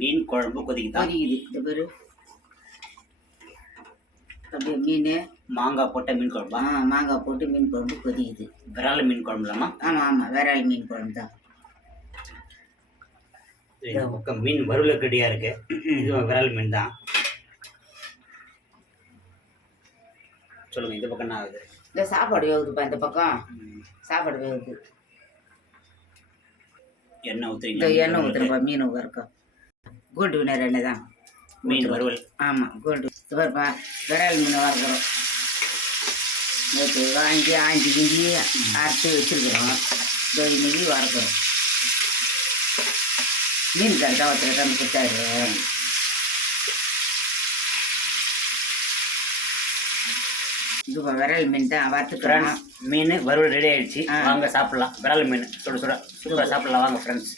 மீன் குழம்பு கொதிக்குது. இந்த பேர் அப்படியே மீன் மாங்காய் போட்ட மீன் குழம்பா? மாங்காய் போட்டு மீன் குழம்பு கொதிக்குது. விரால் மீன் குழம்புலாமா? ஆமாம் விரால் மீன் குழம்பு தான். இந்த பக்கம் மீன் வறுவல் கடியாக இருக்கு. இதுவும் விரால் மீன் தான். சொல்லுங்கள், இந்த பக்கம் என்ன ஆகுது? இந்த சாப்பாடு வேகுதுப்பா. இந்த பக்கம் சாப்பாடு வேகுது. எண்ணெய் ஊற்றுறீங்க? இந்த எண்ணெய் ஊற்றுறப்பா. மீன் வறுக்கும். கோல்டு வினர் எண்ணெய் தான். மீன் வறுவல். ஆமாம் கோல்டு. பாருப்பா, விரால் மீன் வறுக்கிறோம். நேற்று வாங்கி ஆஞ்சி கிஞ்சி அரைச்சி வச்சுருக்குறோம். இன்னைக்கு வறுக்கிறோம். மீன் கரெக்டாக ஒருத்தர் கொடுத்தாரு. இதுப்பா விரால் மீன் தான் வறுத்துக்கிறோம். மீன் வறுவல் ரெடி ஆகிடுச்சு. வாங்க சாப்பிட்லாம். விரால் மீன் சுட சுட சூப்பராக சாப்பிட்லாம். வாங்க ஃப்ரெண்ட்ஸ்.